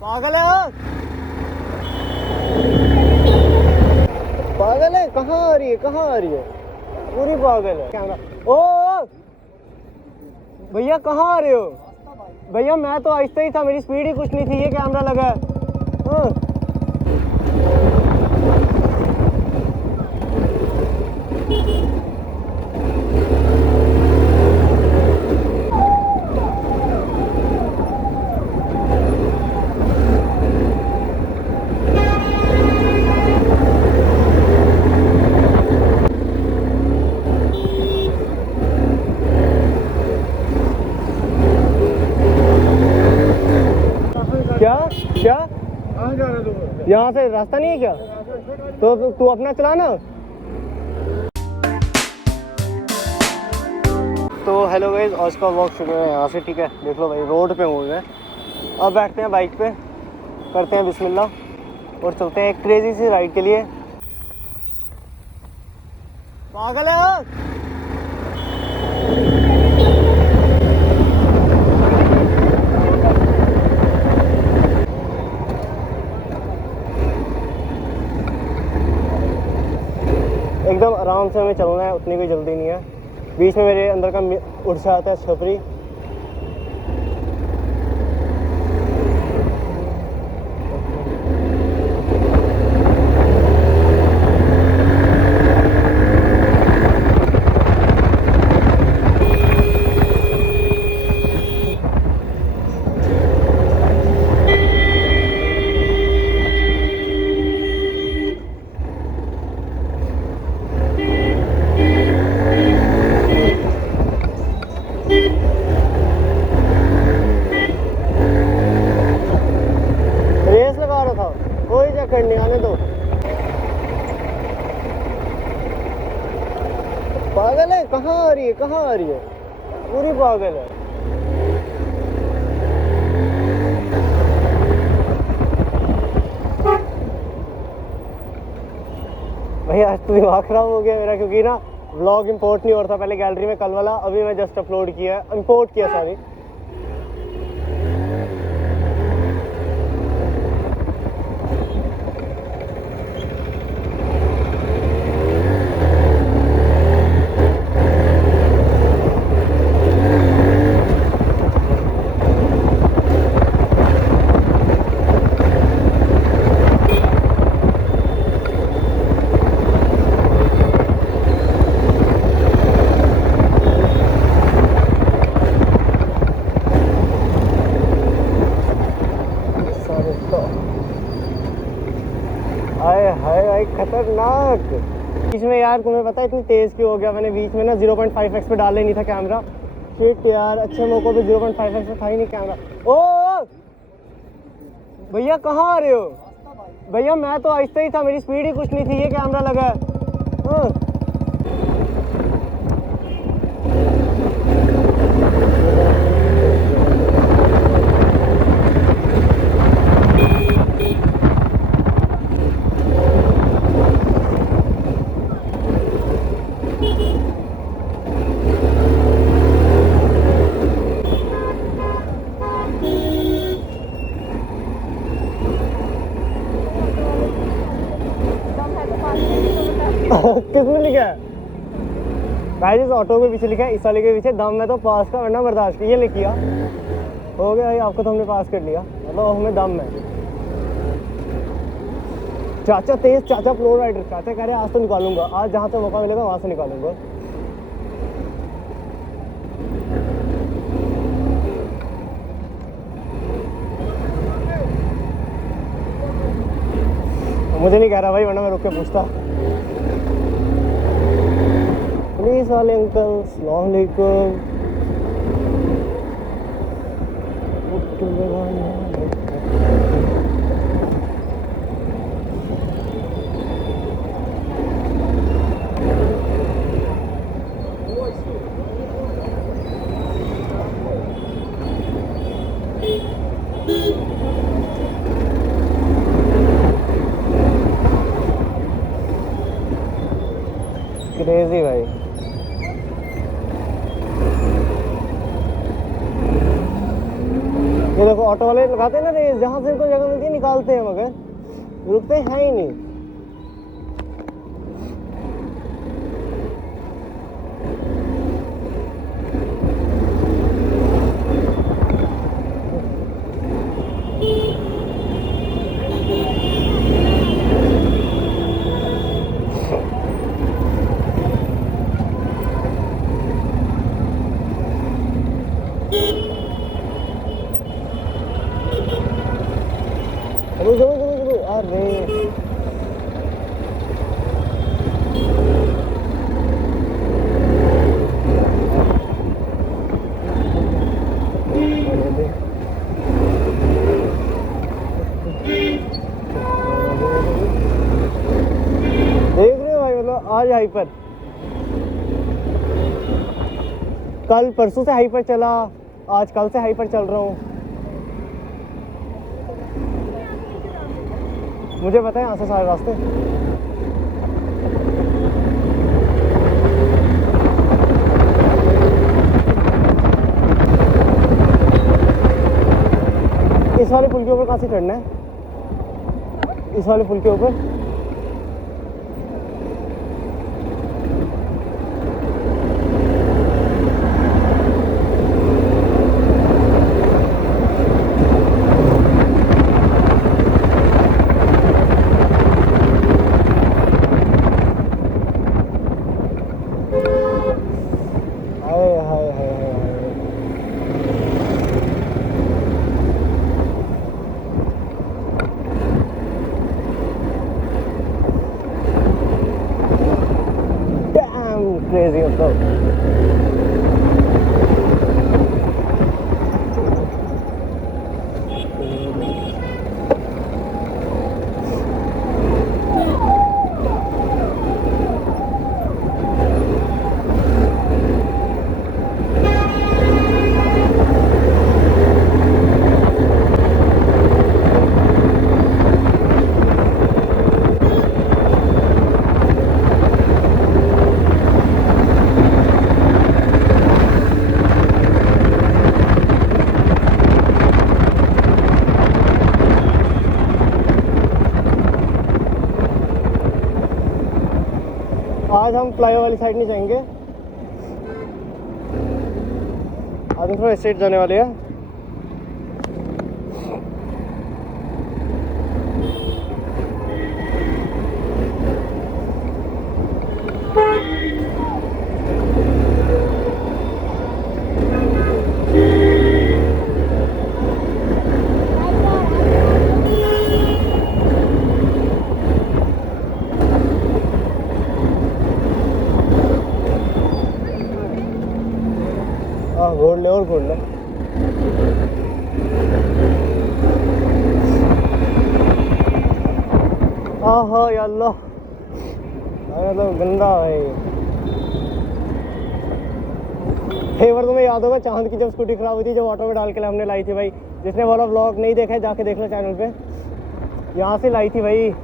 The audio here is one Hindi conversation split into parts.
पागल है वो? पागल है? कहाँ आ रही है, कहाँ आ रही है? पूरी पागल है। कैमरा ओ भैया कहाँ आ रहे हो? भैया मैं तो आहिस्ते ही था, मेरी स्पीड ही कुछ नहीं थी, ये कैमरा लगा है। हाँ। क्या क्या कहाँ जा रहे हो? यहाँ से रास्ता नहीं है क्या? तो तू अपना चला ना। तो हेलो गाइस, आज का व्लॉग शुरू है यहाँ से, ठीक है। देख लो भाई, रोड पे हूँ मैं। अब बैठते हैं बाइक पे, करते हैं बिस्मिल्लाह और चलते हैं एक क्रेजी सी राइड के लिए। पागल है वो? एकदम आराम से हमें चलना है, उतनी कोई जल्दी नहीं है। बीच में मेरे अंदर का उठ जाता है छपरी। रेस लगा रहा था, कोई चक्कर नहीं, आने दो। पागल है? कहाँ आ रही है, कहाँ आ रही है? पूरी पागल है। भाई आज तो दिमाग खराब हो गया मेरा, क्योंकि ना व्लॉग इंपोर्ट नहीं हो रहा था पहले गैलरी में कल वाला, अभी मैं जस्ट अपलोड किया, इंपोर्ट किया सॉरी। हाय हाय हाय खतरनाक। इसमें यार तुम्हें पता है इतनी तेज क्यों हो गया? मैंने बीच में ना 0.5x पे डाल ही नहीं था कैमरा। शिट यार, अच्छे मौकों पे 0.5x पे था ही नहीं कैमरा। ओ भैया कहाँ आ रहे हो? भैया मैं तो आहिस्ते ही था, मेरी स्पीड ही कुछ नहीं थी, ये कैमरा लगा है। हाँ। किसमें लिखा है? भाई इस ऑटो के पीछे लिखा है, इस वाले के पीछे दम में तो पास का वरना बर्दाश्त की। ये लिख किया हो गया भाई, आपको तो हमने पास कर लिया, मतलब हमें दम है। चाचा तेज, चाचा फ्लो राइडर, चाचा कह रहे आज तो निकालूंगा, आज जहाँ से मौका मिलेगा वहां से निकालूंगा। मुझे नहीं कह रहा भाई, वरना मैं रुक के पूछता। पुलिस वाले अंकल अस्सलाम वालेकुम। क्रेजी भाई। ये देखो ऑटो वाले वाले लगाते हैं ना रेस, जहाँ से इनको जगह मिलती है निकालते हैं, मगर रुकते हैं ही नहीं। अरे देख रहे हो भाई, मतलब आज हाइपर, कल परसों से हाइपर चला, आज कल से हाइपर चल रहा हूँ। मुझे पता है यहाँ से सारे रास्ते। इस वाले पुल के ऊपर कहाँ से चढ़ना है? इस वाले पुल के ऊपर crazy also. आज हम फ्लाईओवर वाली साइड नहीं जाएंगे, आज हम थोड़ा स्ट्रेट जाने वाले हैं। घोड़ ले और घोड़ ले। आहा या अल्लाह, अरे तो गंदा है। एक बार तुम्हें याद होगा चांद की जब स्कूटी खराब हुई थी, जब ऑटो में डाल के हमने लाई थी भाई। जिसने वाला व्लॉग नहीं देखा है जाके देख लो चैनल पे, यहाँ से लाई थी भाई।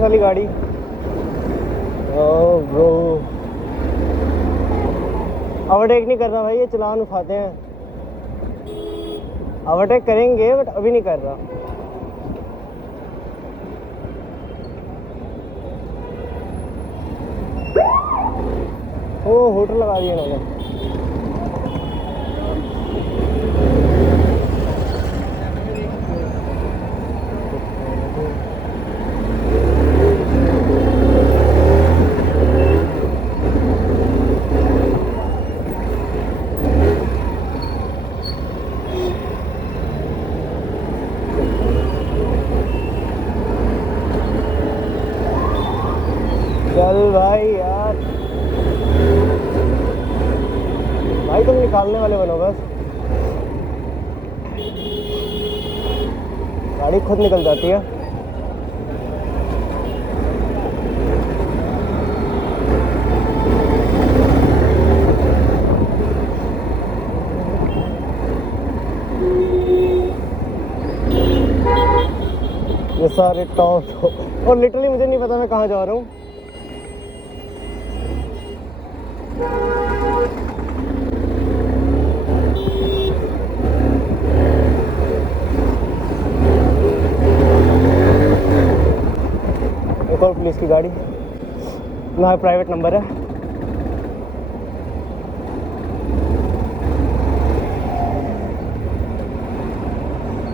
वाली गाड़ी। ओह ब्रो, ओवरटेक नहीं करना भाई, ये चलान उठाते हैं। ओवरटेक करेंगे बट अभी नहीं कर रहा। ओ होटल लगा दिया मैंने। चल भाई यार, भाई तुम निकालने वाले बनो बस। गाड़ी खुद निकल जाती है। ये सारे टॉप और लिटरली मुझे नहीं पता मैं कहाँ जा रहा हूँ। एक और पुलिस की गाड़ी ना, प्राइवेट नंबर है।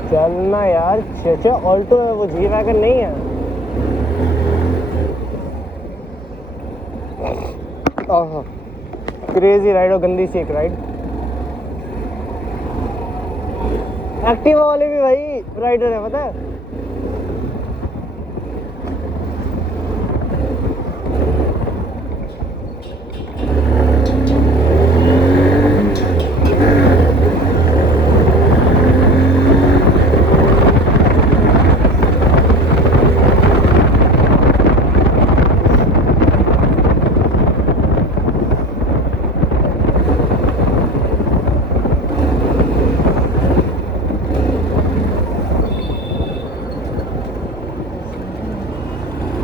चलना यार, छे ऑल्टो है वो, जी वैगन नहीं है। क्रेजी राइड और गंदी सी एक राइड। एक्टिवा वाले भी भाई राइडर है पता है।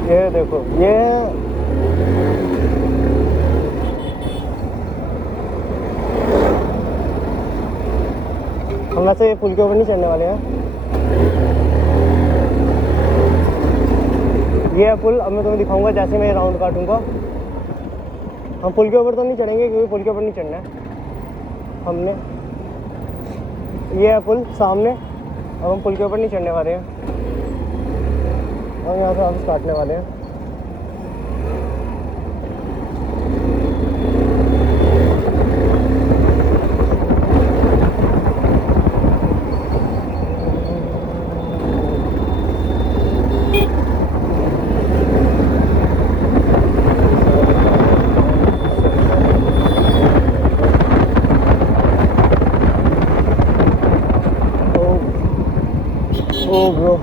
ये देखो ये हम वैसे ये पुल के ऊपर नहीं चढ़ने वाले हैं। ये है पुल, अब मैं तुम्हें दिखाऊंगा जैसे मैं राउंड काटूंगा। हम पुल के ऊपर तो नहीं चढ़ेंगे क्योंकि पुल के ऊपर नहीं चढ़ना है हमने। ये है पुल सामने, अब हम पुल के ऊपर नहीं चढ़ने वाले हैं। और यहाँ से वापस काटने वाले हैं। ओ ब्रो,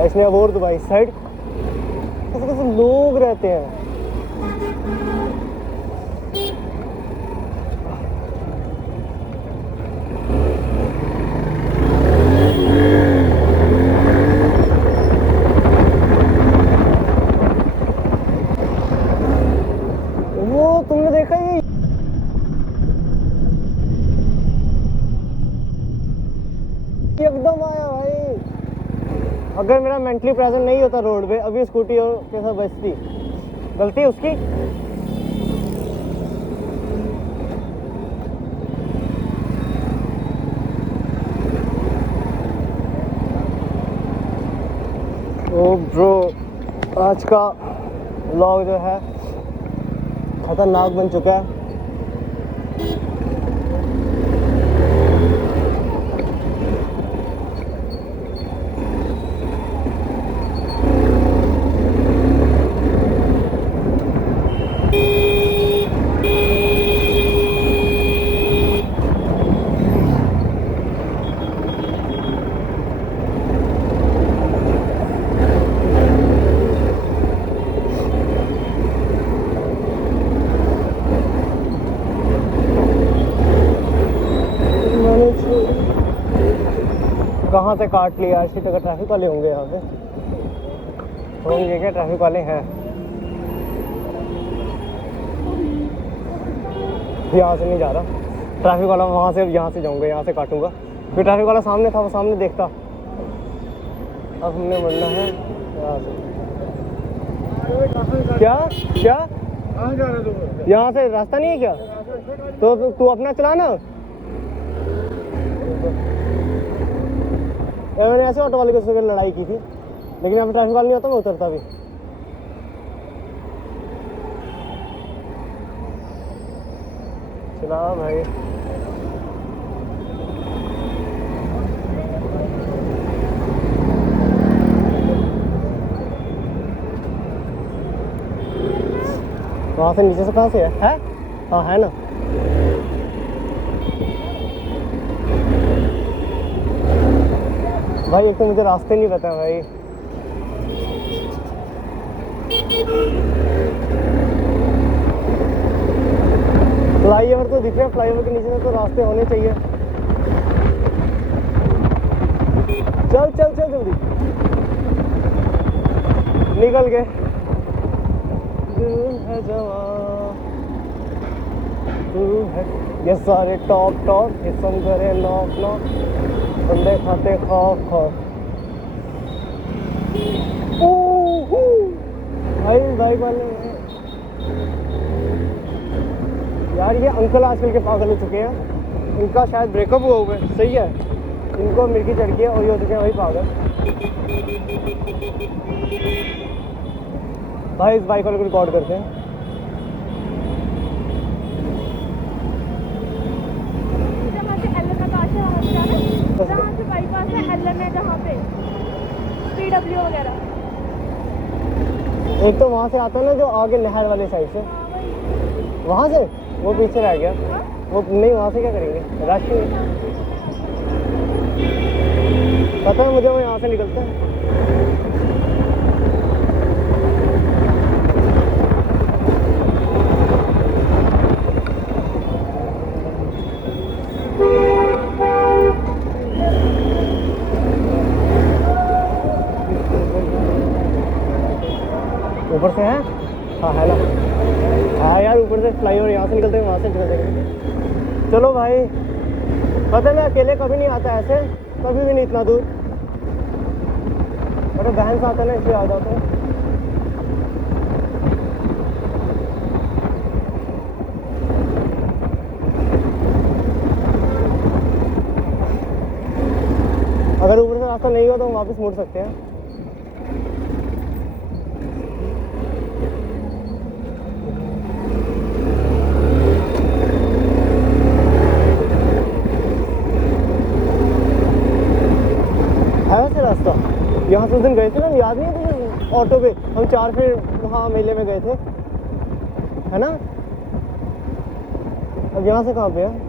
इसमें अब और दुबई साइड कैसे कैसे लोग रहते हैं। वो तुमने देखा ये एकदम आया भाई। अगर मेरा मेंटली प्रेजेंट नहीं होता रोड पे, अभी स्कूटी और के साथ बचती। गलती उसकी। ओ ब्रो, आज का व्लॉग जो है खतरनाक बन चुका है। कहाँ से काट लिया, इसी जगह ट्रैफिक वाले होंगे यहाँ पे। होंगे क्या, ट्रैफिक वाले हैं। यहाँ से नहीं जा रहा ट्रैफिक वाला, वहाँ से यहाँ से जाऊँगा, यहाँ से काटूंगा। फिर ट्रैफिक वाला सामने था, वो सामने देखता। अब हमने मुड़ना है यहाँ से। क्या क्या कहाँ जा रहे हो? यहाँ से रास्ता नहीं है क्या? तो तू अपना चला ना। मैंने ऐसे ऑटो वाले के साथ लड़ाई की थी। लेकिन यहाँ पे ट्रैफिक वाला नहीं होता, मैं उतरता भी। चला भाई। वहाँ से नीचे से कहाँ से है? हाँ है ना। भाई एक तो मुझे रास्ते नहीं पता भाई। फ्लाईओवर तो दिख रहा है, फ्लाईओवर के नीचे से तो रास्ते होने चाहिए। चल चल चल जल्दी, निकल गए। दिल है जवां, तू है ये सारे टॉप टॉप, ये सम करे नॉक नॉक, बंदे खाते खौफ खौफ। भाई बाइक वाले यार, ये अंकल आजकल के पागल हो चुके हैं। इनका शायद ब्रेकअप हुआ हुआ है, सही है। इनको मिर्गी चढ़ गई है और ये हो चुके हैं भाई पागल। भाई इस बाइक वाले को रिकॉर्ड करते हैं। जहाँ से बाईपास है एलन है, जहाँ पे PW वगैरह। एक तो वहाँ से आता है ना जो आगे नहर वाले साइड से, हाँ वही। वहाँ से वो पीछे रह गया। हाँ? वो नहीं, वहाँ से क्या करेंगे, रश नहीं। पता है मुझे, वो यहाँ से निकलते हैं। ऊपर से है? हाँ है ना। हाँ यार, ऊपर से फ्लाईओवर यहाँ से निकलते हैं, वहाँ से निकल जाएंगे। चलो भाई, पता है मैं अकेले कभी नहीं आता ऐसे, कभी भी नहीं इतना दूर। अरे बहन से आता है ना, इसलिए आ जाते हैं। अगर ऊपर से रास्ता नहीं हो तो हम वापस मुड़ सकते हैं। है वैसे रास्ता, यहाँ से उस दिन गए थे ना, याद नहीं है तुझे? ऑटो पे हम 4 फिर वहाँ मेले में गए थे, है ना? अब यहाँ से कहाँ पे है?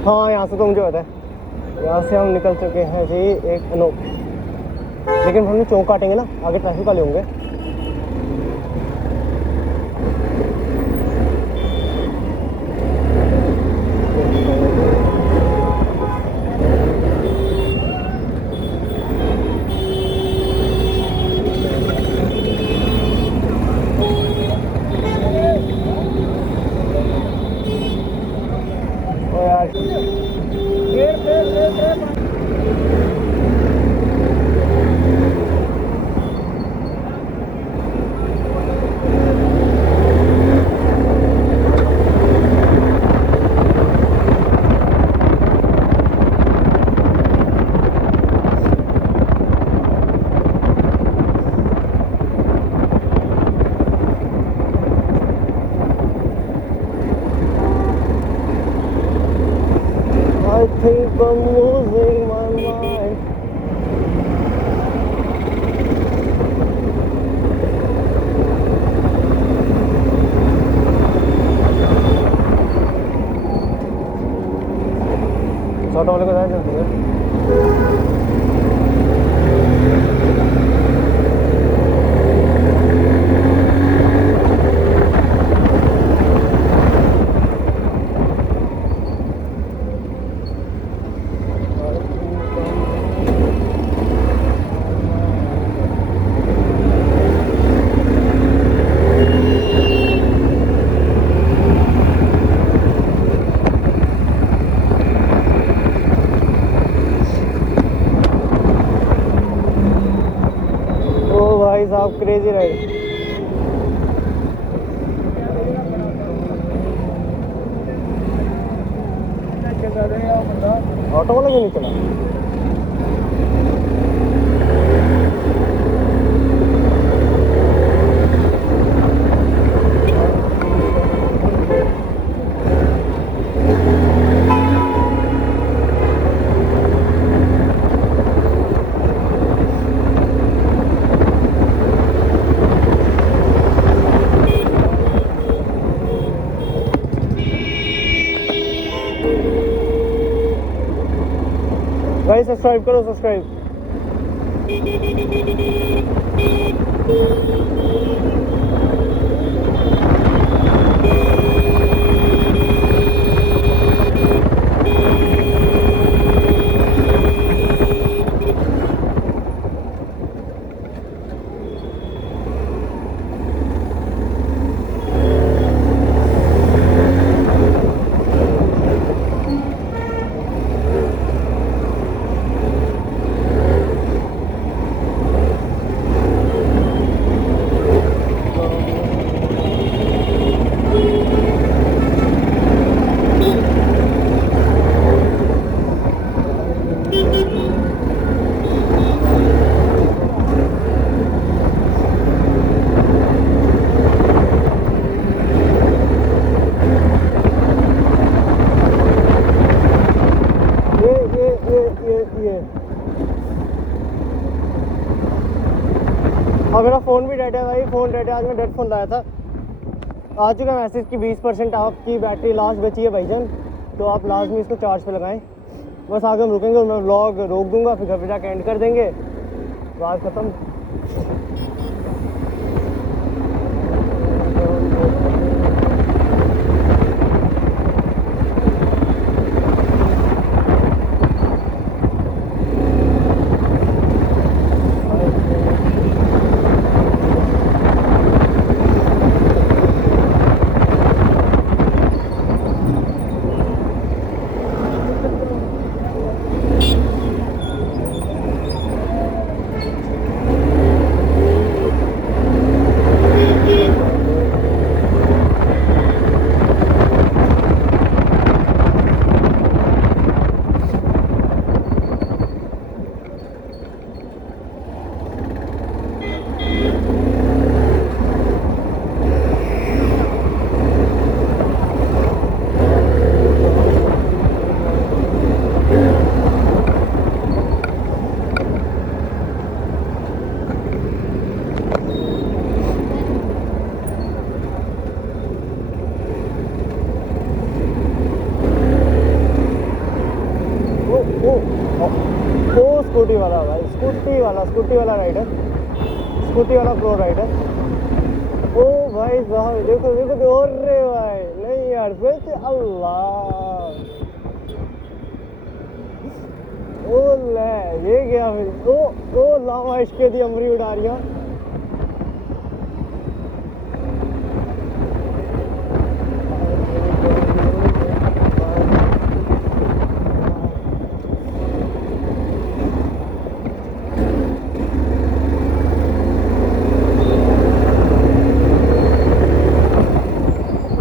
हाँ यहाँ से तो मुझे पता है। यहाँ से हम निकल चुके हैं जी एक अनोख, लेकिन हम चौक काटेंगे ना, आगे ट्रैफिक वाले होंगे। ओ यार साहब क्रेजी राइड। ऑटो वाला क्यों नहीं चला? भाई सब्सक्राइब करो, सब्सक्राइब। और मेरा फ़ोन भी डेड है भाई, फ़ोन डेड है। आज मैं डेड फ़ोन लाया था। आ चुका मैसेज कि 20% आपकी बैटरी लास्ट बची है भाईजान, तो आप लाजमी इसको चार्ज पे लगाएं। बस आगे हम रुकेंगे और मैं व्लॉग रोक दूंगा, फिर घर पे जाके एंड कर देंगे, बात ख़त्म। स्कूटी वाला राइडर, स्कूटी वाला प्रो राइडर। ओ भाई साहब देखो देखो देखो, अरे भाई नहीं यार, वैसे अल्लाह, ओ ले ये गया मेरी। ओ लावा इश्के दी अमरी उड़ा रही है।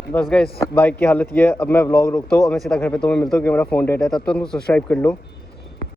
बस गाइस बाइक की हालत ये है। अब मैं व्लॉग रोकता हूँ, अब मैं सीधा घर पे तुम्हें मिलता हूँ कि मेरा फ़ोन डेड है। तब तक तुम सब्सक्राइब कर लो।